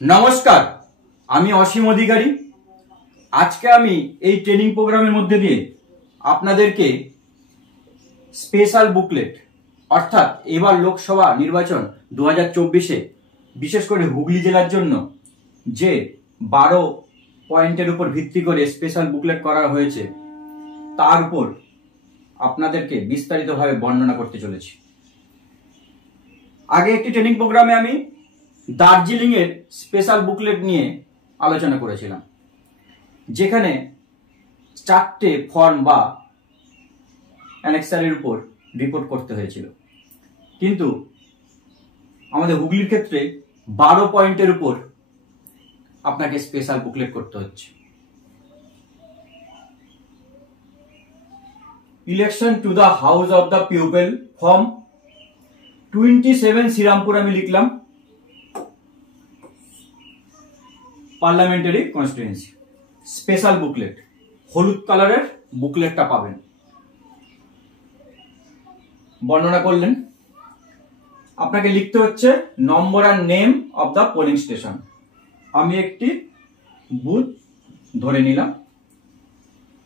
নমস্কার, আমি অসীম অধিকারী। আজকে আমি এই ট্রেনিং প্রোগ্রামের মধ্যে দিয়ে আপনাদেরকে স্পেশাল বুকলেট অর্থাৎ এবার লোকসভা নির্বাচন 2024-এ বিশেষ করে হুগলি জেলার জন্য যে 12 পয়েন্টের উপর ভিত্তি করে স্পেশাল বুকলেট করা হয়েছে তার উপর আপনাদেরকে বিস্তারিতভাবে বর্ণনা করতে চলেছি। আগে একটি ট্রেনিং প্রোগ্রামে আমি দার্জিলিং এর স্পেশাল বুকলেট নিয়ে আলোচনা করেছিলাম, যেখানে 4টে ফর্ম বা অ্যানেক্সারের উপর রিপোর্ট করতে হয়েছিল, কিন্তু আমাদের হুগলির ক্ষেত্রে 12 পয়েন্টের উপর আপনাকে স্পেশাল বুকলেট করতে হচ্ছে। Election to the House of the People form 27 Shrirampur আমি লিখলাম, পার্লামেন্টারি কনস্টিটিউয়েন্সি। স্পেশাল বুকলেট, হলুদ কালারের বুকলেটটা পাবেন। বর্ণনা করলেন, আপনাকে লিখতে হচ্ছে নম্বর আর name of the polling station. আমি একটি বুথ ধরে নিলাম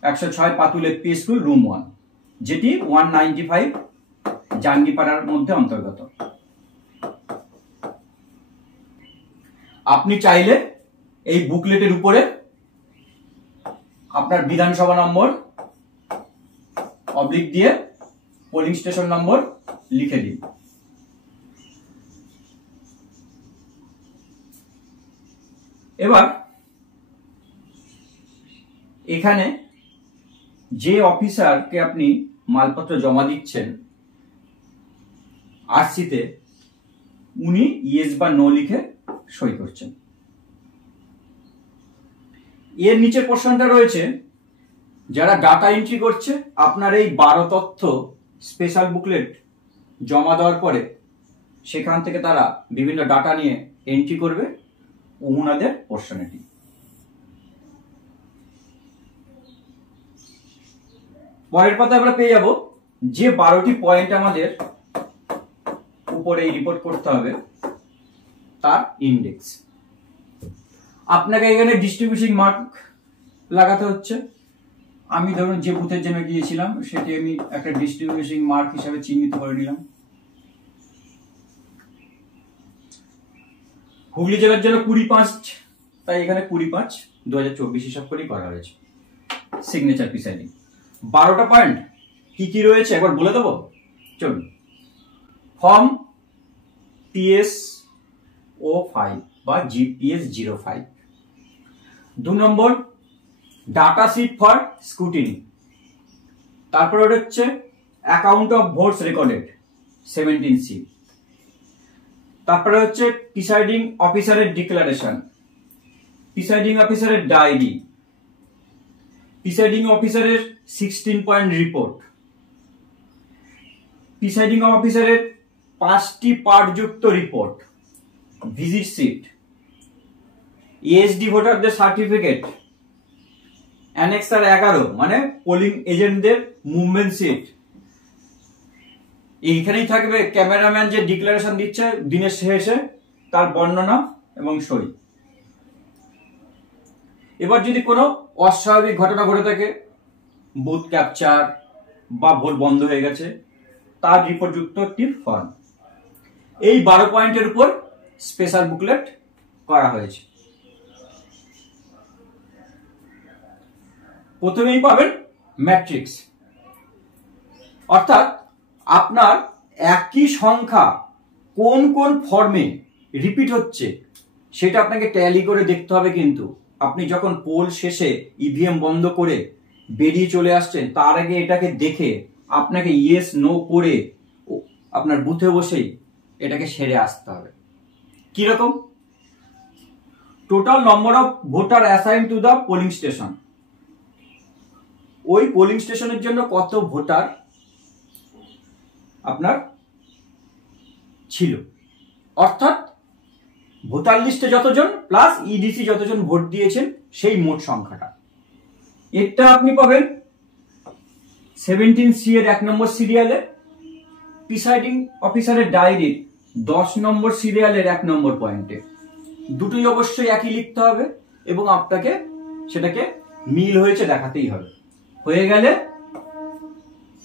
106 পাতুল এপি স্কুল রুম 1, যেটি 195 জাঙ্গিপাড়ার মধ্যে অন্তর্গত। আপনি চাইলে এই বুকলেটের উপরে আপনার বিধানসভা নম্বর অবলিক দিয়ে পোলিং স্টেশন নম্বর লিখে দিন। এবার এখানে যে অফিসারকে আপনি মালপত্র জমা দিচ্ছেন আরসিতে, উনি ইয়েস বা নো লিখে সই করছেন। এর নিচে পোর্শনটা রয়েছে যারা ডাটা এন্ট্রি করছে। আপনার এই 12 তথ্য স্পেশাল বুকলেট জমা দেওয়ার পরে সেখান থেকে তারা বিভিন্ন ডাটা নিয়ে এন্ট্রি করবে ওনাদের পোর্শনে। পরের পাতা আমরা পেয়ে যাব যে 12টি পয়েন্ট আমাদের উপরে রিপোর্ট করতে হবে তার ইন্ডেক্স। আপনাকে এখানে ডিস্ট্রিবিউশন মার্ক লাগাতে হচ্ছে। আমি ধরুন যে বুথের জন্য গিয়েছিলাম সেটি আমি একটা ডিস্ট্রিবিউশন মার্ক হিসাবে চিহ্নিত করে নিলাম। হুগলি জেলার জন্য 25, তাই এখানে 25/2024 হিসাব করে করা হয়েছে। Signature presiding. 12টা পয়েন্ট কি কি রয়েছে একবার বলে দেবো, চলুন। ফর্ম PSO5 বা GPS 05। 2 number data sheet for scrutiny. তারপরে হচ্ছে account of votes recorded 17C। তারপরে হচ্ছে প্রিসাইডিং অফিসারের ডিক্লারেশন, প্রিসাইডিং অফিসারের ডায়েরি, প্রিসাইডিং অফিসারের 16 পয়েন্ট রিপোর্ট, প্রিসাইডিং অফিসারের 5টি পার্টযুক্ত রিপোর্ট, ভিজিট সিট, ESD ভোটারদের সার্টিফিকেট, অ্যানেক্সার 11 মানে পোলিং এজেন্টদের মুভমেন্ট সিট। এইখানেই থাকবে ক্যামেরাম্যান যে ডিক্লারেশন দিচ্ছে দিনের শেষে তার বর্ণনা এবং সই। এবার যদি কোনো অস্বাভাবিক ঘটনা ঘটে থাকে, বুথ ক্যাপচার বা ভোট বন্ধ হয়ে গেছে, তার রিপোর্ট যুক্ত একটি ফর্ম। এই 12 পয়েন্টের উপর স্পেশাল বুকলেট করা হয়েছে। প্রথমেই পাবেন ম্যাট্রিক্স, অর্থাৎ আপনার একই সংখ্যা কোন কোন ফর্মে রিপিট হচ্ছে সেটা আপনাকে ট্যালি করে দেখতে হবে। কিন্তু আপনি যখন পোল শেষে ইভিএম বন্ধ করে বেরিয়ে চলে আসছেন তার আগে এটাকে দেখে আপনাকে ইয়েস নো করে আপনার বুথে বসেই এটাকে সেরে আসতে হবে। কিরকম? Total number of voter assign to the polling station. ওই পোলিং স্টেশনের জন্য কত ভোটার আপনার ছিল, অর্থাৎ ভোটার লিস্টে যতজন প্লাস ইডিসি যতজন ভোট দিয়েছেন সেই মোট সংখ্যাটা। এটা আপনি পাবেন 17C এর 1 নম্বর সিরিয়ালে, প্রিসাইডিং অফিসারের ডায়েরির 10 নম্বর সিরিয়ালের 1 নম্বর পয়েন্টে। দুটোই অবশ্যই একই লিখতে হবে এবং আপনাকে সেটাকে মিল হয়েছে দেখাতেই হবে। হয়ে গেলে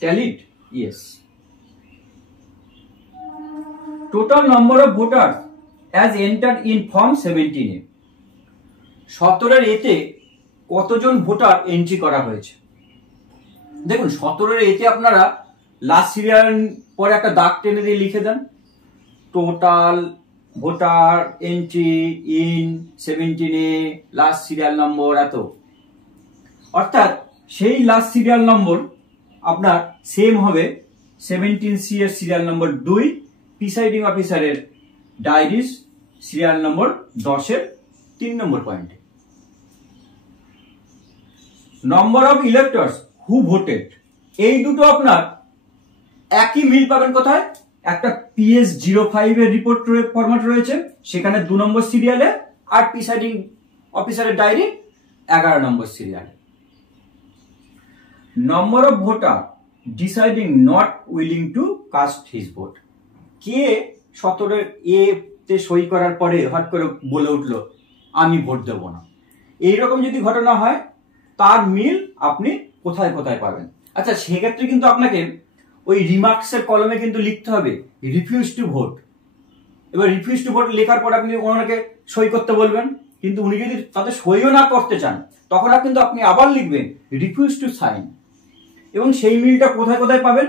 tallied, yes. Total number of voter as entered in form 17A, 17 এতে কতজন ভোটার এন্ট্রি করা হয়েছে। দেখুন 17 এতে আপনারা লাস্ট সিরিয়াল পরে একটা দাগ টেনে দিয়ে লিখে দেন, total voter entry in 17A last serial number এত। অর্থাৎ সেই লাস্ট সিরিয়াল নম্বর আপনার সেম হবে 17C এর সিরিয়াল নম্বর 2, প্রিসাইডিং অফিসারের ডায়েরির সিরিয়াল নম্বর 10 এর 3 নম্বর পয়েন্টে। Number of electors who voted, এই দুটো আপনার একই মিল পাবেন কোথায়, একটা PS05 এর রিপোর্ট ফরম্যাট রয়েছে সেখানে 2 নম্বর সিরিয়ালে, আর প্রিসাইডিং অফিসারের ডায়েরি 11 নম্বর সিরিয়ালে। Number of voter deciding not willing to cast his vote, কে 17 এ তে সই করার পরে হঠাৎ করে বলে উঠলো আমি ভোট দেব না, এইরকম যদি ঘটনা হয় তার মিল আপনি কোথায় কোথায় পাবেন। আচ্ছা, সেক্ষেত্রে কিন্তু আপনাকে ওই রিমার্কসের কলমে কিন্তু লিখতে হবে রিফিউজ টু ভোট। এবার রিফিউজ টু ভোট লেখার পর আপনি ওনাকে সই করতে বলবেন, কিন্তু উনি যদি তাতে সইও না করতে চান তখন কিন্তু আপনি আবার লিখবেন রিফিউজ টু সাইন। এবং সেই মিলটা কোথায় কোথায় পাবেন,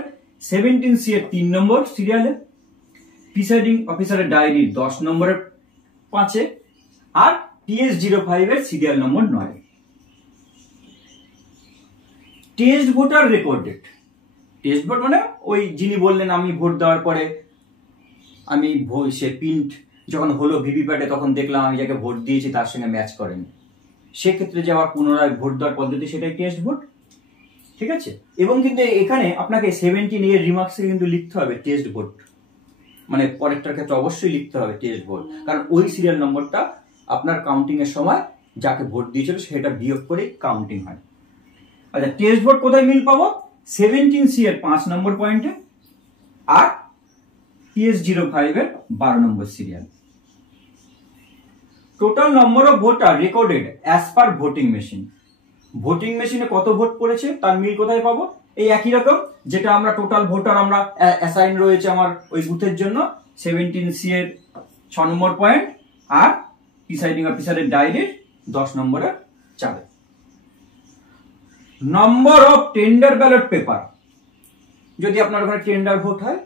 17C এর 3 নম্বর সিরিয়ালে, প্রিসাইডিং অফিসারের ডায়েরি 10 নম্বরের 5-এ, আর PS05 এর serial number 9। Test voter recorded, test vote মানে ওই যিনি বললেন আমি ভোট দেওয়ার পরে আমি সে প্রিন্ট যখন হলো ভিভিপ্যাটে তখন দেখলাম আমি যাকে ভোট দিয়েছি তার সঙ্গে ম্যাচ করেনি, সেক্ষেত্রে যে আবার পুনরায় ভোট দেওয়ার পদ্ধতি সেটাই টেস্ট ভোট। ঠিক আছে, এবং কিন্তু এখানে আপনাকে 17 এর রিমার্কসে কিন্তু লিখতে হবে টেস্ট ভোট, মানে পরেরটার ক্ষেত্রে অবশ্যই লিখতে হবে টেস্ট ভোট, কারণ ওই সিরিয়াল নম্বরটা আপনার কাউন্টিং এর সময় যাকে ভোট দিয়েছিল সেটা বিয়োগ করে কাউন্টিং হয়। আচ্ছা, টেস্ট ভোট কোথায় মিল পাবো, 17C এর 5 নম্বর পয়েন্টে আর PS05 এর 12 number serial. Total number of voter recorded as per voting machine, voting মেশিনে কত ভোট পড়েছে তার মিল কোথায় পাবো, এই একই রকম যেটা আমরা টোটাল ভোটার আমরা অ্যাসাইন রয়েছে আমার ওই বুথের জন্য 17C এর 6 নম্বর পয়েন্ট আর প্রিসাইডিং অফিসারের ডায়েরির 10 নম্বরের 4। Number of tender ballot paper, যদি আপনার ওখানে টেন্ডার ভোট হয়,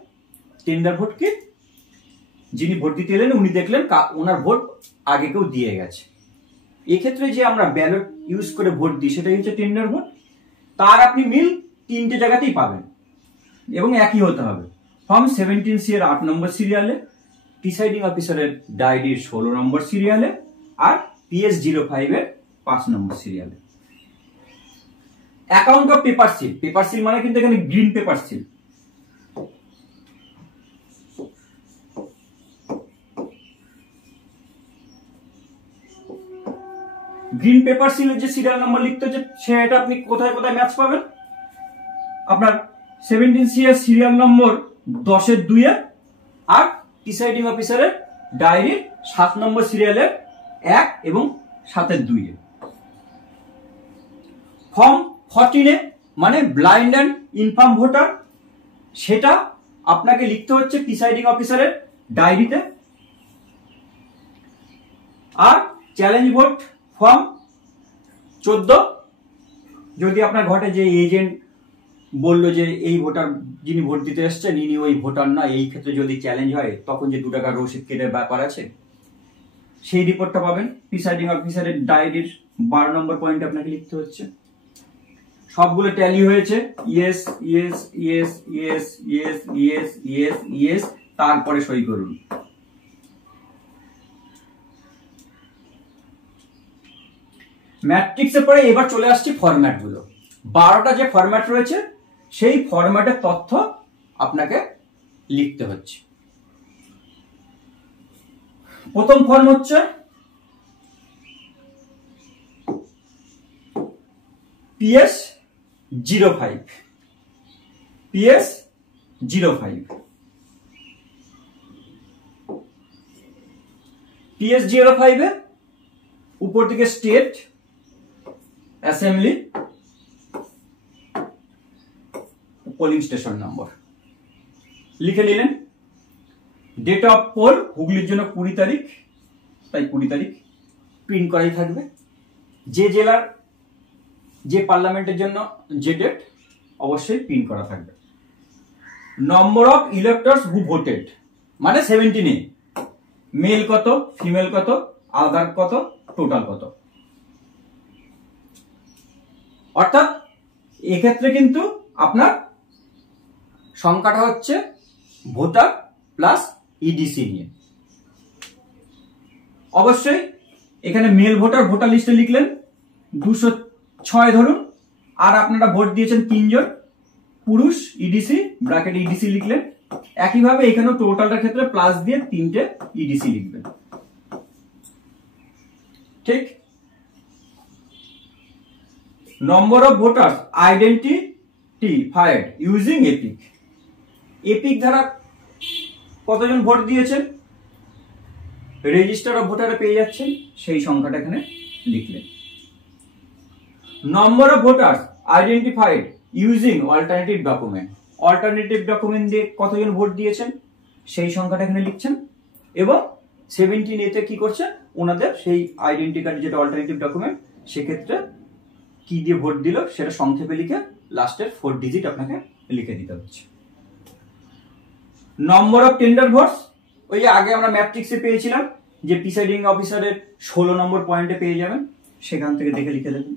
টেন্ডার ভোট কি, যিনি ভোট দিতে এলেন উনি দেখলেন ওনার ভোট আগে কেউ দিয়ে গেছে, এক্ষেত্রে যে আমরা ব্যালট ইউজ করে ভোট দিই সেটাই হচ্ছে টেন্ডার ভোট। তার আপনি মিল 3টে জায়গাতেই পাবেন এবং একই হতে হবে, ফর্ম 17C এর 8 নম্বর সিরিয়ালে, প্রিসাইডিং অফিসারের ডায়েরির 16 নম্বর সিরিয়ালে আর PS05 এর 5 নম্বর সিরিয়ালে। Account of paper seal, paper seal মানে কিন্তু এখানে green paper seal, green paper সিলের যে সিরিয়াল নাম্বার লিখতে হচ্ছে সেটা আপনি কোথায় কোথায় ম্যাচ পাবেন, আপনার 17C এর সিরিয়াল নম্বর 10 এর 2-এ আর প্রিসাইডিং অফিসারের ডায়েরির 7 নম্বর সিরিয়ালের 1 এবং 7 এর 2-এ। ফর্ম 14-এ মানে ব্লাইন্ড অ্যান্ড ইনফার্ম ভোটার, সেটা আপনাকে লিখতে হচ্ছে প্রিসাইডিং অফিসারের ডায়েরিতে। আর চ্যালেঞ্জ ভোট ফর্ম 14, যদি আপনার ঘটে যে এজেন্ট বললো যে এই ভোটার যিনি ভোট দিতে এসছেন ইনি ওই ভোটার না, এই ক্ষেত্রে যদি চ্যালেঞ্জ হয় তখন যে 2 টাকা রসিদ কেটে ব্যাপার আছে, সেই রিপোর্টটা পাবেন প্রিসাইডিং অফিসারের ডায়েরির 12 নম্বর পয়েন্টে আপনাকে লিখতে হচ্ছে। সবগুলো ট্যালি হয়েছে, yes yes yes yes yes yes yes yes, তারপরে সই করুন। ম্যাট্রিক্সের পরে এবার চলে আসছে ফরম্যাট গুলো, 12টা যে ফরম্যাট রয়েছে সেই ফরম্যাটের তথ্য আপনাকে লিখতে হচ্ছে। প্রথম ফর্ম হচ্ছে PS05, PS05 TS05 এ উপর দিকে স্টেট অ্যাসেম্বলি পোলিং স্টেশন নম্বর লিখে নিলেন। ডেট অফ পোল হুগলির জন্য 20 তারিখ, তাই 20 তারিখ প্রিন্ট করাই থাকবে। যে জেলার যে পার্লামেন্টের জন্য যে ডেট অবশ্যই প্রিন্ট করা থাকবে। Number of electors who voted মানে 17 মেল কত, ফিমেল কত, আদার কত, টোটাল কত। অর্থাৎ এক্ষেত্রে কিন্তু আপনার সংখ্যাটা হচ্ছে ভোটার প্লাস ইডিসি নিয়ে। অবশ্যই এখানে মেল ভোটার ভোটার লিস্টে লিখলেন 206 ধরুন, আর আপনারা ভোট দিয়েছেন 3 জন পুরুষ, ইডিসি ব্র্যাকেট ইডিসি লিখলেন। একইভাবে এখানেও টোটালটার ক্ষেত্রে প্লাস দিয়ে 3টে ইডিসি লিখবেন। ঠিক। Number of voters identified using epic. Epic দ্বারা কতজন ভোট দিয়েছেন রেজিস্টার অফ ভোটারে পেয়ে যাচ্ছেন, সেই সংখ্যাটা এখানে লিখলেন। Number of voters identified using alternative document. Alternative document দিয়ে কতজন ভোট দিয়েছেন সেই সংখ্যাটা এখানে লিখছেন। এবং 17A তে কি করছে, ওনাদের সেই আইডেন্টি কার্ড যেটা অল্টারনেটিভ ডকুমেন্ট, সেক্ষেত্রে কি দিয়ে ভোট দিল সেটা সংক্ষেপে লিখে লাস্টের 4 ডিজিট আপনাকে লিখে দিতে হচ্ছে। নম্বর অফ টেন্ডার ভোটস, ওই যে আগে আমরা ম্যাট্রিক্সে পেয়েছিলাম যে প্রিসাইডিং অফিসারের 16 নম্বর পয়েন্টে পেয়ে যাবেন, সেখান থেকে দেখে লিখে দেবেন।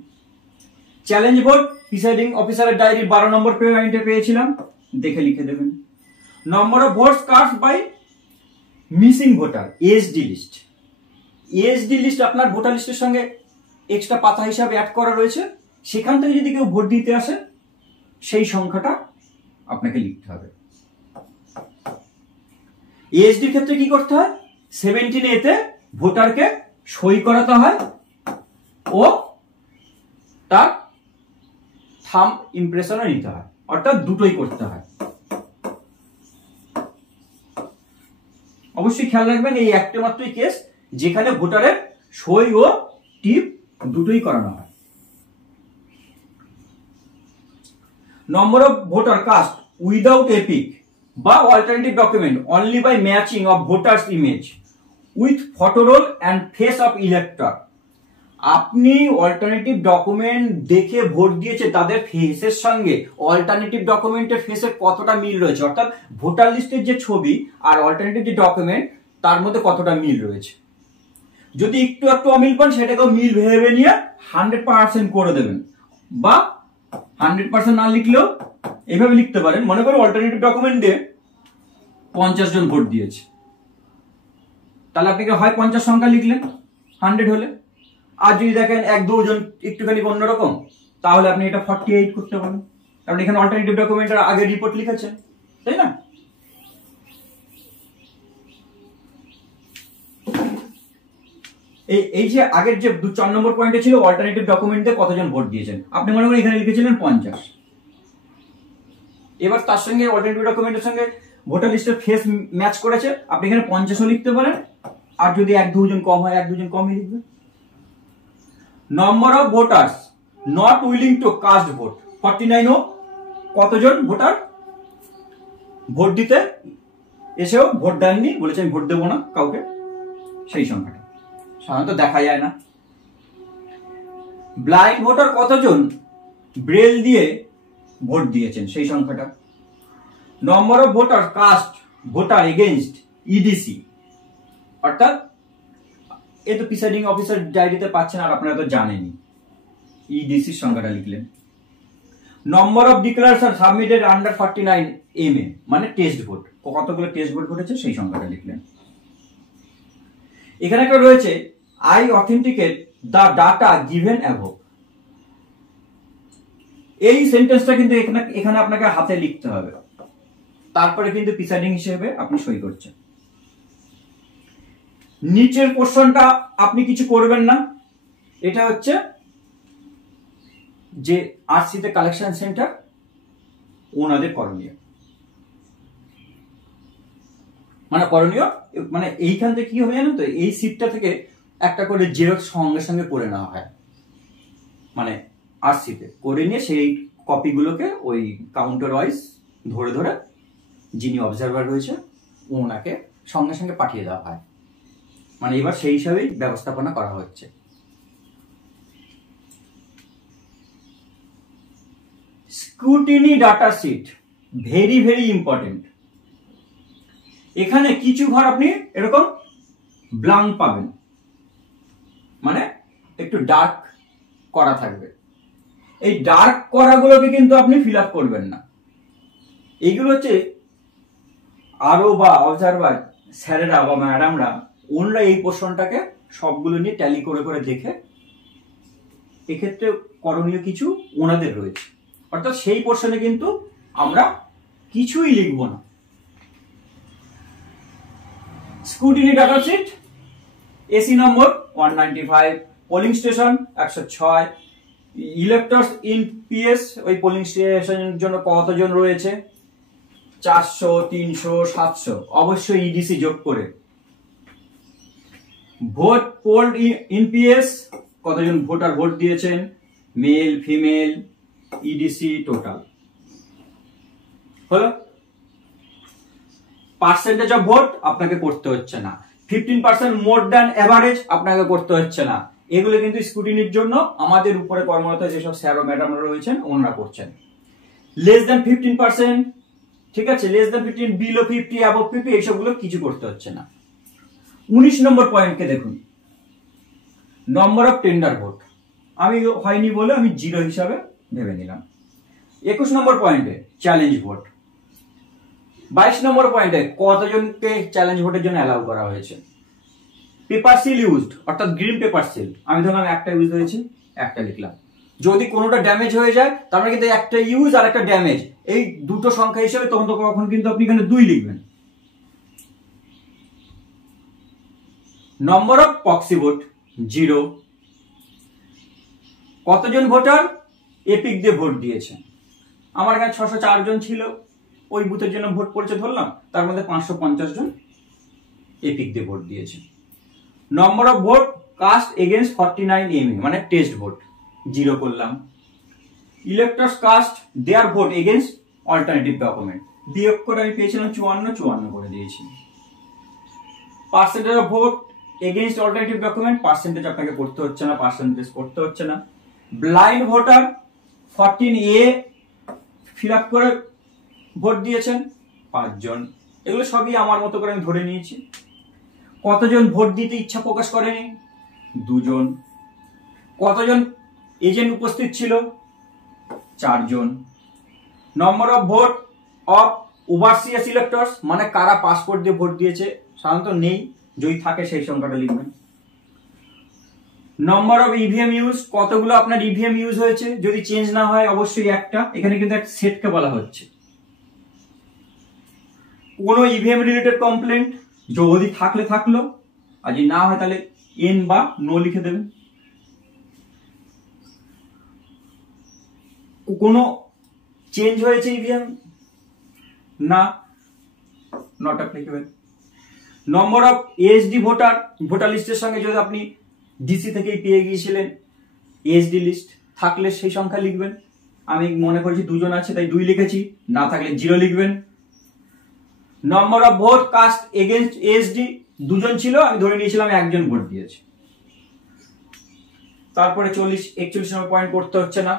চ্যালেঞ্জ ভোট প্রিসাইডিং অফিসারের ডায়েরি 12 নম্বর পয়েন্টে পেয়েছিলাম, দেখে লিখে দেবেন। Number of votes cast by missing voter SD list. SD list আপনার ভোটার লিস্টের সঙ্গে এক্সট্রা পাতা হিসাবে অ্যাড করা রয়েছে, সেখান থেকে যদি কেউ ভোট দিতে আসে সেই সংখ্যাটা আপনাকে লিখতে হবে। এসডির ক্ষেত্রে কি করতে হয়, 17A তে ভোটারকে সই করাতে হয় ও তার থাম্ব ইমপ্রেশনও নিতে হয়, অর্থাৎ দুটোই করতে হয়। অবশ্যই খেয়াল রাখবেন এই একটা মাত্রই কেস যেখানে ভোটারের সই ও টিপ দুটোই করানো হয়। Number of voter cast without EPIC বা alternative document only by matching of voters image with photo roll and face of elector. আপনি অল্টারনেটিভ ডকুমেন্ট দেখে ভোট দিয়েছে, তাদের ফেসের সঙ্গে অল্টারনেটিভ ডকুমেন্টের ফেসের কতটা মিল রয়েছে, অর্থাৎ ভোটার লিস্টের যে ছবি আর অল্টারনেটিভ যে ডকুমেন্ট তার মধ্যে কতটা মিল রয়েছে। যদি একটু একটু অমিল পান সেটাকেও মিল ভেবে নিয়ে 100% করে দেবেন, বা 100% না লিখলেও এইভাবে লিখতে পারেন। মনে করো অল্টারনেটিভ ডকুমেন্টে 50 জন ভোট দিয়েছে, তাহলে আপনি হয় 50 সংখ্যা লিখলেন 100 হলে, আর যদি দেখেন 1-2 জন একটুখানি অন্যরকম, তাহলে আপনি এটা 48 করতে পারেন, কারণ এখানে অল্টারনেটিভ ডকুমেন্টের আগে রিপোর্ট লিখেছেন, তাই না? এই যে আগের যে 4 নম্বর পয়েন্টে ছিল অল্টারনেটিভ ডকুমেন্টে কতজন ভোট দিয়েছেন, আপনি মনে করেন এখানে লিখেছিলেন 50। এবার তার সঙ্গে অল্টারনেটিভ ডকুমেন্টের সঙ্গে ভোটার লিস্টের ফেস ম্যাচ করেছে, আপনি এখানে 50ও লিখতে পারেন, আর যদি 1-2 জন কম হয় 1-2 জন কমই লিখবেন। Number of voters not willing to cast vote 49 ও কতজন ভোটার ভোট দিতে এসেও ভোট দেননি, বলেছেন ভোট দেবো না কাউকে, সেই সংখ্যাটা সাধারণত দেখা যায় না। ব্লাইন্ড ভোটার কতজন ব্রেল দিয়ে ভোট দিয়েছেন, সেই সংখ্যাটা। নম্বর of voter caste voter against EDC, অর্থাৎ এ তো প্রিসাইডিং অফিসার ডায়েরিতে পাচ্ছেন আর আপনারা তো জানেনই, ইডিসির সংখ্যাটা লিখলেন। Number of declaration submitted under 49 MA মানে টেস্ট ভোট, কতগুলো টেস্ট ভোট ঘটেছে সেই সংখ্যাটা লিখলেন। এখানে একটা রয়েছে I authenticate the data given above. এই সেন্টেন্সটা কিন্তু এখানে আপনাকে হাতে লিখতে হবে, তারপরে কিন্তু প্রিসাইডিং হিসেবে আপনি সই করছেন। নিচের পোর্শনটা আপনি কিছু করবেন না, এটা হচ্ছে যে আরসিতে কালেকশন সেন্টার ওনাদের করণীয়। মানে করণীয়, মানে এইখান থেকে কি হবে জানেন তো, এই সিটটা থেকে একটা করে জেরক্স সঙ্গে সঙ্গে করে নেওয়া হয়, মানে আরসিতে করে নিয়ে সেই কপিগুলোকে ওই কাউন্টার ওয়াইজ ধরে ধরে যিনি অবজারভার রয়েছে ওনাকে সঙ্গে সঙ্গে পাঠিয়ে দেওয়া হয়। মানে এবার সেই হিসাবেই ব্যবস্থাপনা করা হচ্ছে। Scrutiny data sheet very very important. এখানে কিছু ঘর আপনি এরকম ব্ল্যাঙ্ক পাবেন, মানে একটু ডার্ক করা থাকবে। এই ডার্ক করাগুলোকে কিন্তু আপনি ফিল আপ করবেন না। এইগুলো হচ্ছে আরো বা অবজারভার স্যারেরা বা ম্যাডামরা ওনরা এই পোর্শনটাকে সবগুলো নিয়ে ট্যালি করে করে দেখে এক্ষেত্রে করণীয় কিছু ওনাদের রয়েছে, অর্থাৎ সেই পোর্শনে কিন্তু আমরা কিছুই লিখব না। Scrutiny data sheet, AC number 195, polling station 106, electors in PS ওই পোলিং স্টেশনের জন্য কতজন রয়েছে, 400, 300, 700, অবশ্যই ইডিসি যোগ করে। ভোট পোল্ড ইন পিএস, কতজন ভোটার ভোট দিয়েছেন, মেল ফিমেল, ইডিসি টোটাল হলো। পার্সেন্টেজ অফ ভোট আপনাকে করতে হচ্ছে না, 15% মোর দ্যান এভারেজ আপনাকে করতে হচ্ছে না। এগুলো কিন্তু স্ক্রুটিনির জন্য আমাদের উপরে কর্মরত যেসব স্যার ও ম্যাডামরা রয়েছেন ওনারা করছেন। লেস দ্যান 15%, ঠিক আছে, লেস দ্যান 15, বিলো 50, অ্যাবভ 50, এইসবগুলো কিছু করতে হচ্ছে না। 19 নম্বর পয়েন্টকে দেখুন, নম্বর অফ টেন্ডার ভোট, আমি হয়নি বলে আমি 0 হিসাবে ভেবে নিলাম। 21 নম্বর পয়েন্টে চ্যালেঞ্জ ভোট। 22 নম্বর পয়েন্টে কতজনকে চ্যালেঞ্জ ভোটের জন্য অ্যালাউ করা হয়েছে। পেপার সিল ইউজড, অর্থাৎ গ্রিন পেপার সিল, আমি ধরলাম একটা ইউজ হয়েছে, একটা লিখলাম। যদি কোনোটা ড্যামেজ হয়ে যায় তার মানে কিন্তু একটা ইউজ আর একটা ড্যামেজ, এই দুটো সংখ্যা হিসেবে তখন তো কখন কিন্তু আপনি এখানে 2 লিখবেন। নম্বর অফ প্রক্সি ভোট 0, কতজন ভোটার এপিক দিয়ে ভোট দিয়েছেন। আমার এখানে 604 জন ছিল, ওই বুথের জন্য ভোট পড়েছে ধরলাম, তার মধ্যে 550 জন এপিক দিয়ে ভোট দিয়েছে। Number of vote cast against 49 MA, মানে টেস্ট ভোট, 0 করলাম। Electors cast their vote against alternative document, বিয়োগ করে আমি পেয়েছিলাম 54 করে দিয়েছি। Percentage of vote against alternative document, percentage আপনাকে করতে হচ্ছে না, পার্সেন্টেজ করতে হচ্ছে না। Blind voter 14A fill up করে ভোট দিয়েছেন 5 জন, এগুলো সবই আমার মতো করে আমি ধরে নিয়েছি। কতজন ভোট দিতে ইচ্ছা প্রকাশ করেনি, 2 জন। কতজন এজেন্ট উপস্থিত ছিল, 4 জন। Number of vote of overseas electors, মানে কারা পাসপোর্ট দিয়ে ভোট দিয়েছে, সাধারণত নেই, যদি থাকে সেই সংখ্যাটা লিখবেন। নম্বর অফ ইভিএম ইউজ, কতগুলো আপনার ইভিএম ইউজ হয়েছে, যদি চেঞ্জ না হয় অবশ্যই একটা, এখানে কিন্তু একটা সেটকে বলা হচ্ছে। কোনো ইভিএম রিলেটেড কমপ্লেন্ট যদি থাকলে থাকলো, আর যদি না হয় তাহলে এন বা নো লিখে দেবেন। কোনো চেঞ্জ হয়েছে ইভিএম, না, not applicable. Number of ASD voter, voter লিস্টের সঙ্গে যদি আপনি ডিসি থেকেই পেয়ে গিয়েছিলেন এএসডি লিস্ট, থাকলে সেই সংখ্যা লিখবেন। আমি মনে করছি 2 জন আছে তাই 2 লিখেছি, না থাকলে 0 লিখবেন। Number of vote cast against ASD, 2 জন ছিল, আমি ধরে নিয়েছিলাম 1 জন ভোট দিয়েছে। তারপরে 41 নম্বর পয়েন্ট করতে হচ্ছে না।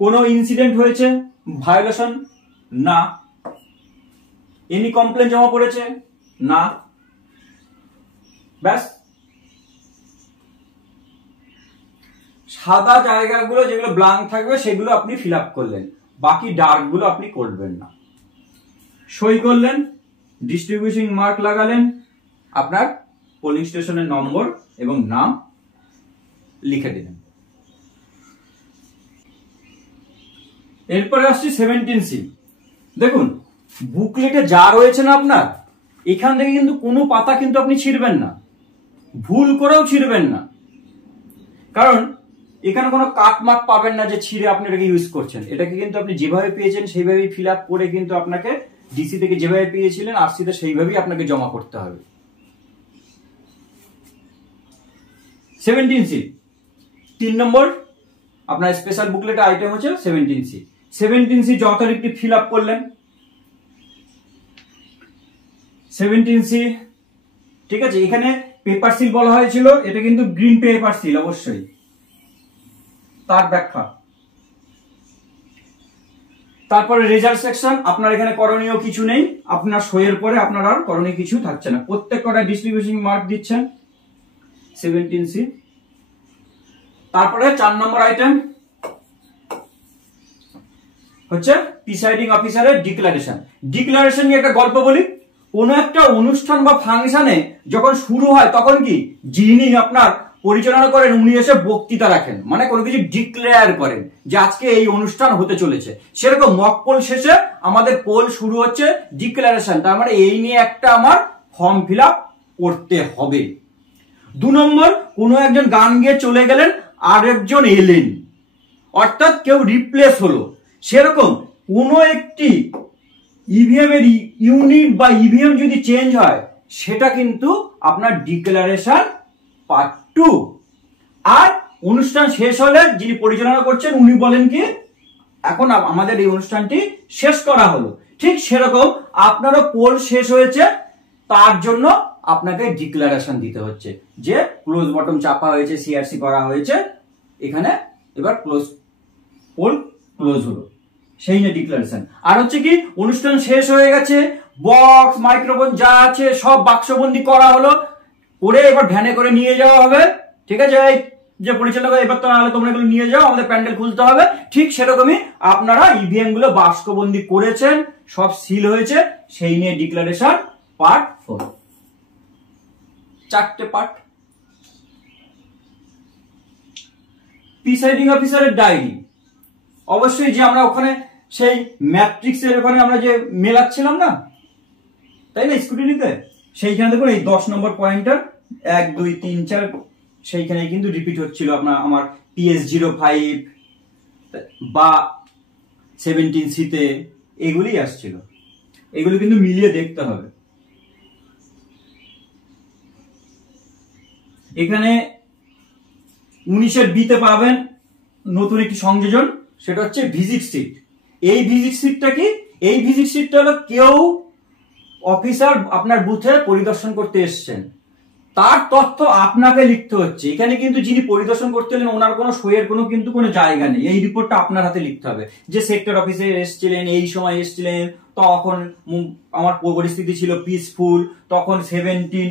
কোনো ইনসিডেন্ট হয়েছে, ভায়োলেশন, না। এনি কমপ্লেন জমা পড়েছে, না। ব্যাস। সাদা জায়গাগুলো যেগুলো ব্ল্যাঙ্ক থাকবে সেগুলো আপনি ফিল আপ করলেন, বাকি ডার্ক গুলো আপনি করবেন না। সই করলেন, ডিস্ট্রিবিউশন মার্ক লাগালেন, আপনার পোলিং স্টেশনের নম্বর এবং নাম লিখে দিলেন। এরপরে আসছি 17C। দেখুন বুকলেটে যা রয়েছে না আপনার, এখান থেকে কিন্তু কোনো পাতা কিন্তু আপনি ছিঁড়বেন না, ভুল করেও ছিঁড়বেন না, কারণ এখানে কোনো কাটমার্ক পাবেন না যে ছিঁড়ে আপনি এটাকে ইউজ করছেন। এটাকে কিন্তু আপনি যেভাবে পেয়েছেন সেইভাবেই ফিল আপ করে কিন্তু আপনাকে ডিসি থেকে যেভাবে পেয়েছিলেন আরসিতে সেইভাবেই আপনাকে জমা করতে হবে। 17C 3 নম্বর আপনার স্পেশাল বুকলেট আইটেম হচ্ছে 17C। 17C যথারীতি ফিল আপ করলেন। 17C ঠিক আছে, এখানে পেপার সিল বলা হয়েছিল, এটা কিন্তু গ্রিন পেপার সিল অবশ্যই, তার ব্যাখ্যা। তারপরে রেজাল্ট সেকশন, আপনার এখানে করণীয় কিছু নেই, আপনার সইয়ের পরে আপনার আর করণীয় কিছু থাকছে না, প্রত্যেক কটা ডিস্ট্রিবিউশন মার্ক দিচ্ছেন 17C। তারপরে 4 নম্বর আইটেম হচ্ছে প্রিসাইডিং অফিসারের ডিক্লারেশন। ডিক্লারেশন নিয়ে একটা গল্প বলি। কোন একটা অনুষ্ঠান বা ফাংশনে যখন শুরু হয় তখন কি যিনি আপনার পরিচালনা করেন উনি এসে বক্তৃতা রাখেন, মানে কোনো কিছু ডিক্লেয়ার করেন যে আজকে এই অনুষ্ঠান হতে চলেছে। সেরকম মক পোল শেষে আমাদের পোল শুরু হচ্ছে ডিক্লারেশন, তার মানে এই নিয়ে একটা আমার ফর্ম ফিল আপ করতে হবে। 2 নম্বর, কোনো একজন গান গেয়ে চলে গেলেন, আরেকজন এলেন, অর্থাৎ কেউ রিপ্লেস হলো। সেরকম কোনো একটি ইভিএম এর ইউনিট বা ইভিএম যদি চেঞ্জ হয় সেটা কিন্তু আপনার ডিক্লারেশন পার্ট 2। আর অনুষ্ঠান শেষ হলে যিনি পরিচালনা করছেন উনি বলেন কি এখন আমাদের এই অনুষ্ঠানটি শেষ করা হলো। ঠিক সেরকম আপনারও পোল শেষ হয়েছে, তার জন্য আপনাকে ডিক্লারেশন দিতে হচ্ছে যে ক্লোজ বটম চাপা হয়েছে, সিআরসি করা হয়েছে, এখানে এবার ক্লোজ পোল ক্লোজ হলো, সেই নিয়ে ডিক্লারেশন। আর হচ্ছে কি অনুষ্ঠান শেষ হয়ে গেছে, বক্স মাইক্রোফোন যা আছে সব বাক্সবন্দি করা হলো, করে এবার ভ্যানে করে নিয়ে যাওয়া হবে। ঠিক আছে, যে পরিচালক এবার তো নাহলে তোমরা এগুলো নিয়ে যাও, আমাদের প্যান্ডেল খুলতে হবে। ঠিক সেরকমই আপনারা ইভিএম গুলো বাক্সবন্দি করেছেন, সব সিল হয়েছে, সেই নিয়ে ডিক্লারেশন পার্ট 4। 4টে পার্ট। প্রিসাইডিং অফিসারের ডায়েরি, অবশ্যই যে আমরা ওখানে সেই ম্যাট্রিক্সের ওখানে আমরা যে মেলাচ্ছিলাম না, তাই না স্কুটিনিতে, সেইখানে দেখুন এই 10 নম্বর পয়েন্টার 1 2 3 4 সেইখানে কিন্তু রিপিট হচ্ছিল আপনার আমার PS05 বা 17C তে এগুলি আসছিল, এগুলো কিন্তু মিলিয়ে দেখতে হবে। এখানে 19-এর বিতে পাবেন নতুন একটি সংযোজন, সেটা হচ্ছে ভিজিট সিট। এই ভিজিট সিটটা কি? এই ভিজিট সিটটা হলো কেউ অফিসার আপনার বুথে পরিদর্শন করতে এসেছেন, তার তথ্য আপনাকে লিখতে হচ্ছে। এখানে কিন্তু যিনি পরিদর্শন করতে এলেন ওনার কোনো সইয়ের কিন্তু কোনো জায়গা নেই, এই রিপোর্টটা আপনার হাতে লিখতে হবে যে সেক্টর অফিসে এসেছিলেন, এই সময় এসেছিলেন, তখন আমার পরিস্থিতি ছিল পিসফুল, তখন 17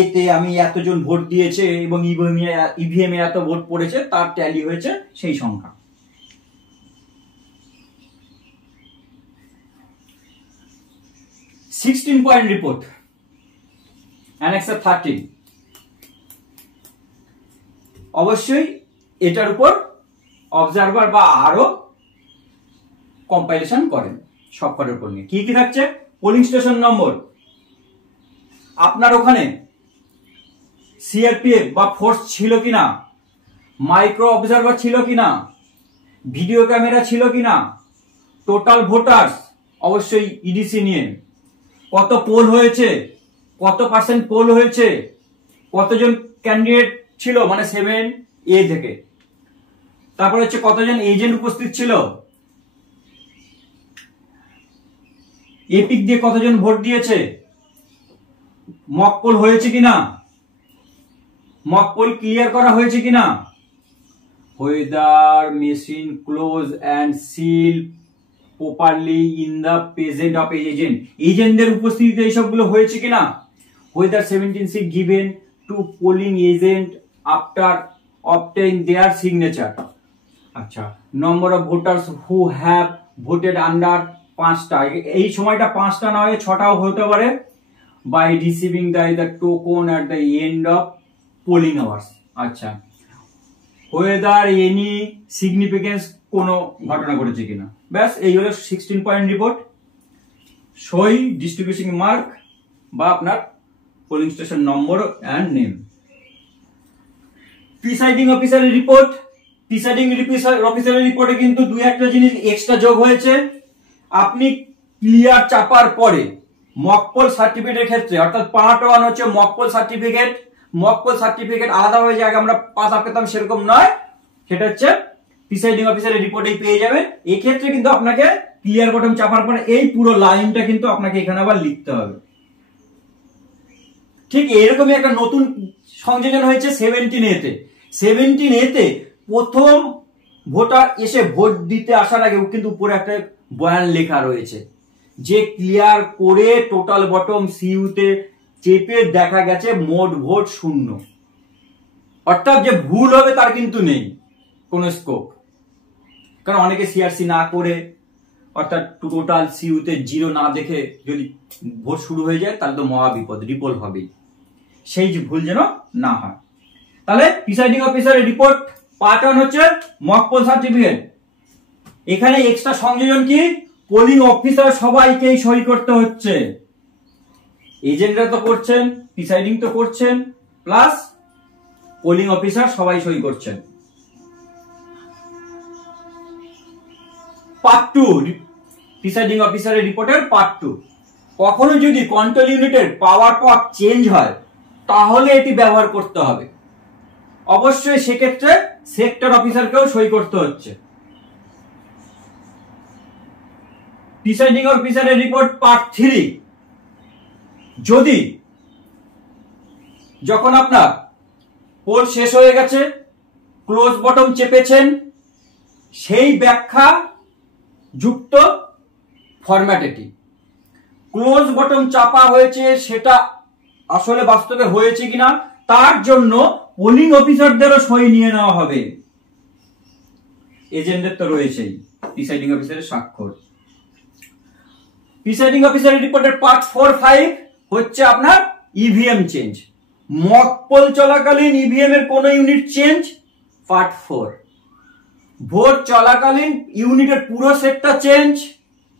এতে আমি এতজন ভোট দিয়েছে এবং ইভিএম এ এত ভোট পড়েছে, তার ট্যালি হয়েছে সেই সংখ্যা। Point report annexure 13। অবশ্যই এটার উপর অবজারভার বা আরো কম্পাইলেশন করেন সবকটার উপর নিয়ে। কি কি থাকছে? পোলিং স্টেশন নম্বর, আপনার ওখানে সিআরপিএফ বা ফোর্স ছিল কিনা, মাইক্রো অবজারভার ছিল কিনা, ভিডিও ক্যামেরা ছিল কিনা, টোটাল ভোটার্স অবশ্যই ইডিসি নিয়ে, কত পোল হয়েছে, কত পার্সেন্ট পোল হয়েছে, কতজন ক্যান্ডিডেট ছিল মানে 7A থেকে, তারপর হচ্ছে কতজন এজেন্ট উপস্থিত ছিল, এপিক দিয়ে কতজন ভোট দিয়েছে, মক পোল হয়েছে কিনা, মক পোল ক্লিয়ার করা হয়েছে কিনা, whether machine close and seal properly in the presence of agent, এজেন্টদের উপস্থিতিতে এই সবগুলো হয়েছে কিনা, whether 17C given to polling agent after obtain their signature। আচ্ছা, number of voters who have voted under 5টা, এই সময়টা 5টা নয় 6টাও হতে পারে, by receiving the token at the end of polling hours। আচ্ছা, whether any significance কোনো ঘটনা ঘটেছে কিনা। ব্যাস, এই হলো 16 পয়েন্ট রিপোর্ট। সই, ডিস্ট্রিবিউশন মার্ক বা আপনার polling station number and name. Presiding অফিসারের রিপোর্ট, প্রিসাইডিং অফিসারের রিপোর্টে কিন্তু 2-1টা জিনিস এক্সট্রা যোগ হয়েছে। আপনি ক্লিয়ার চাপার পরে মকপল সার্টিফিকেটের ক্ষেত্রে, অর্থাৎ পার্ট 1 হচ্ছে মকপল সার্টিফিকেট। মকপল সার্টিফিকেট আলাদাভাবে যে আগে আমরা পাতা পেতাম সেরকম নয়, সেটা হচ্ছে প্রিসাইডিং অফিসারের রিপোর্টেই পেয়ে যাবেন। এই ক্ষেত্রে কিন্তু আপনাকে ক্লিয়ার বটম চাপার পরে এই পুরো লাইনটা কিন্তু আপনাকে এখানে আবার লিখতে হবে। ঠিক এরকমই একটা নতুন সংযোজন হয়েছে 17A তে। 17A তে প্রথম ভোটার এসে ভোট দিতে আসার আগে কিন্তু উপরে একটা বয়ান লেখা রয়েছে যে ক্লিয়ার করে টোটাল বটম সিইউতে চেপে দেখা গেছে মোট ভোট 0, অর্থাৎ যে ভুল হবে তার কিন্তু নেই কোনো স্কোপ। কারণ অনেকে সিআরসি না করে, অর্থাৎ টোটাল সিইউতে 0 না দেখে যদি ভোট শুরু হয়ে যায় তাহলে তো মহা বিপদ, রিপোল হবেই। সেই ভুল যেন না হয়। তাহলে প্রিসাইডিং অফিসারের রিপোর্ট পার্ট 1 হচ্ছে মকপল সার্টিফিকেট। এখানে এক্সট্রা সংযোজন কি, পোলিং অফিসার সবাইকেই সই করতে হচ্ছে। এজেন্টরা তো করছেন, প্রিসাইডিং তো করছেন, প্লাস পোলিং অফিসার সবাই সই করছেন। পার্ট 2 প্রিসাইডিং অফিসারের রিপোর্টের পার্ট 2। কখনো যদি কন্ট্রোল ইউনিটের পাওয়ার পথ চেঞ্জ হয় তাহলে এটি ব্যবহার করতে হবে। অবশ্যই সেক্ষেত্রে সেক্টর অফিসারকেও সই করতে হচ্ছে। প্রিসাইডিং অফিসারের রিপোর্ট পার্ট 3। যদি যখন আপনার পোল শেষ হয়ে গেছে, ক্লোজ বটম চেপেছেন, সেই ব্যাখ্যা যুক্ত ফরম্যাট এটি। ক্লোজ বটম চাপা হয়েছে সেটা আসলে বাস্তবে হয়েছে কিনা তার জন্য পোলিং অফিসারদেরও সই নিয়ে নেওয়া হবে। এজেন্টের তো রয়েছেই, প্রিসাইডিং অফিসারের স্বাক্ষর। প্রিসাইডিং অফিসারের রিপোর্টের পার্ট 4-5 হচ্ছে আপনার ইভিএম চেঞ্জ। মক পোল চলাকালীন ইভিএম এর কোন ইউনিট চেঞ্জ, পার্ট 4। ভোট চলাকালীন ইউনিটের পুরো সেটটা চেঞ্জ,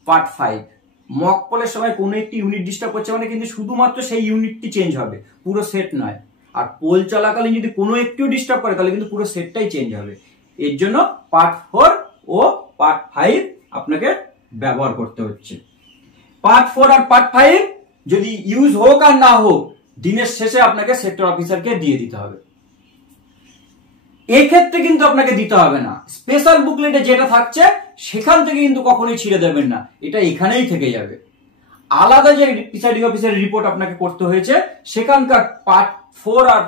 পার্ট 5। মক পোলের সময় কোন একটি ইউনিট ডিস্টার্ব করছে মানে কিন্তু শুধুমাত্র সেই ইউনিটটি চেঞ্জ হবে, পুরো সেট নয়। আর পোল চলাকালীন যদি কোনো একটিও ডিস্টার্ব করে তাহলে কিন্তু পুরো সেটটাই চেঞ্জ হবে। এর জন্য পার্ট 4 ও পার্ট 5 আপনাকে ব্যবহার করতে হচ্ছে। পার্ট 4 আর পার্ট 5 যদি ইউজ হোক আর না হোক, দিনের শেষে আপনাকে সেক্টর অফিসারকে দিয়ে দিতে হবে। এক্ষেত্রে কিন্তু আপনাকে দিতে হবে না, স্পেশাল বুকলেটে যেটা থাকছে সেখান থেকে কিন্তু কখনোই ছিঁড়ে দেবেন না, এটা এখানেই থেকে যাবে। আলাদা যে প্রিসাইডিং অফিসারের রিপোর্ট আপনাকে করতে হয়েছে সেখানকার পার্ট 4 আর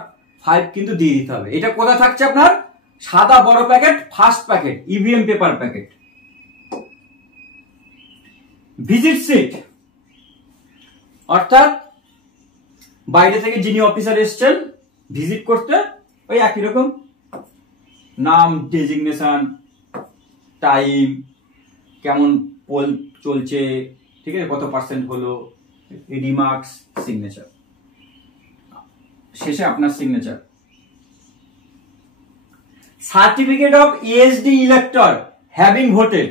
5 কিন্তু দিয়ে দিতে হবে। এটা কোথায় থাকছে আপনার, সাদা বড় packet, first packet, EVM paper packet. Visit sheet, অর্থাৎ বাইরে থেকে যিনি অফিসার এসছেন ভিজিট করতে, ওই একই রকম নাম, ডেজিগনেশন, টাইম, কেমন পোল চলছে, ঠিক আছে, কত পার্সেন্ট হলো, রিমার্কস, সিগনেচার, শেষে আপনার signature. Certificate of ASD elector having voted.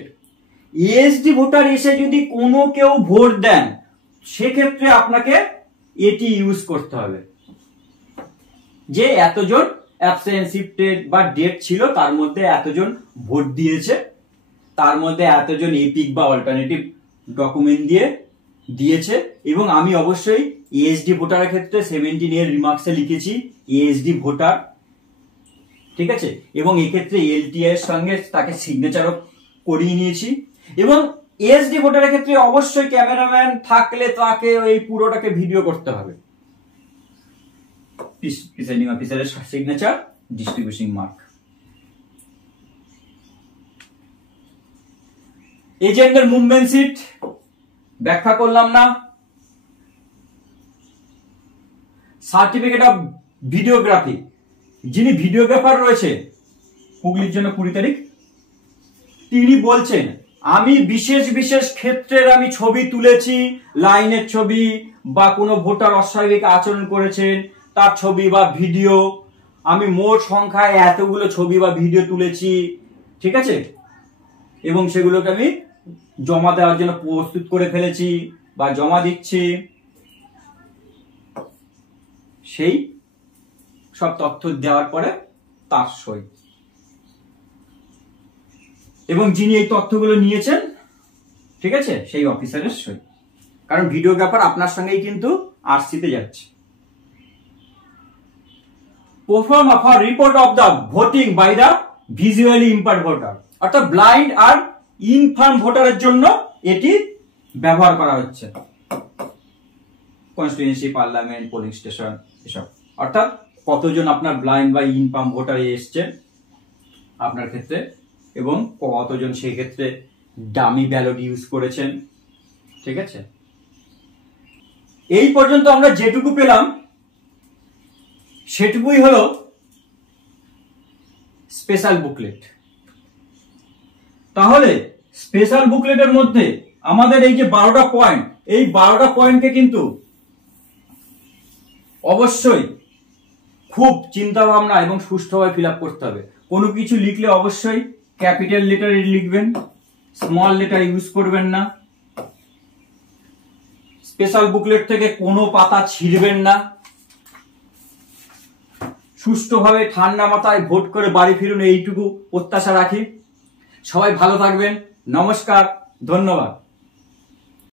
ASD voter এসে যদি কোনো কেউ ভোট দেন সেক্ষেত্রে আপনাকে এটি ইউজ করতে হবে, যে এতজন অ্যাবসেন্সিভ বা ডেট ছিল তার মধ্যে এতজন ভোট দিয়েছে, তার মধ্যে এতজন এপিক বা অল্টারনেটিভ ডকুমেন্ট দিয়েছে। এবং আমি অবশ্যই এএসডি ভোটারের ক্ষেত্রে 17 এর রিমার্কসে লিখেছি এএসডি ভোটার, ঠিক আছে, এবং এক্ষেত্রে এলটিআই এর সঙ্গে তাকে সিগনেচারও করিয়ে নিয়েছি। এবং এএসডি ভোটারের ক্ষেত্রে অবশ্যই ক্যামেরাম্যান থাকলে তাকে এই পুরোটাকে ভিডিও করতে হবে। প্রিসাইডিং অফিসারের সিগনেচার, ডিস্ট্রিবিউশন মার্ক। এজেন্টের মুভমেন্ট সিট ব্যাখ্যা করলাম না। সার্টিফিকেট অফ ভিডিওগ্রাফি, যিনি ভিডিওগ্রাফার রয়েছে, হুগলির জন্য 20 তারিখ, তিনি বলছেন আমি বিশেষ বিশেষ ক্ষেত্রের আমি ছবি তুলেছি, লাইনের ছবি বা কোনো ভোটার অস্বাভাবিক আচরণ করেছেন তার ছবি বা ভিডিও, আমি মোট সংখ্যায় এতগুলো ছবি বা ভিডিও তুলেছি, ঠিক আছে, এবং সেগুলোকে আমি জমা দেওয়ার জন্য প্রস্তুত করে ফেলেছি বা জমা দিচ্ছি। সেই সব তথ্য দেওয়ার পরে তার সই। এবং যিনি এই তথ্যগুলো নিয়েছেন ঠিক আছে, সেই অফিসারের সই। কারণ ভিডিওগ্রাফার আপনার সঙ্গেই কিন্তু আরসিতে যাচ্ছে। Perform a report of the voting by the visually impaired voter, অর্থাৎ ব্লাইন্ড আর ইনফার্ম ভোটারের জন্য এটি ব্যবহার করা হচ্ছে। কনস্টিটিউয়েন্সি, পার্লামেন্ট, পোলিং স্টেশন এসব, অর্থাৎ কতজন আপনার ব্লাইন্ড বা ইনফার্ম ভোটার এসছেন আপনার ক্ষেত্রে, এবং কতজন সেই ক্ষেত্রে ডামি ব্যালট ইউজ করেছেন। ঠিক আছে, এই পর্যন্ত আমরা যেটুকু পেলাম সেটুকুই হলো স্পেশাল বুকলেট। তাহলে স্পেশাল বুকলেটের মধ্যে আমাদের এই যে 12টা পয়েন্ট, এই 12টা পয়েন্টকে কিন্তু অবশ্যই খুব চিন্তা ভাবনা এবং সুষ্ঠুভাবে ফিল আপ করতে হবে। কোনো কিছু লিখলে অবশ্যই ক্যাপিটাল লেটারে লিখবেন, স্মল লেটার ইউজ করবেন না। স্পেশাল বুকলেট থেকে কোনো পাতা ছিঁড়বেন না। সুষ্ঠুভাবে ঠান্ডা মাথায় ভোট করে বাড়ি ফিরুন, এইটুকু প্রত্যাশা রাখি। সবাই ভালো থাকবেন। নমস্কার, ধন্যবাদ।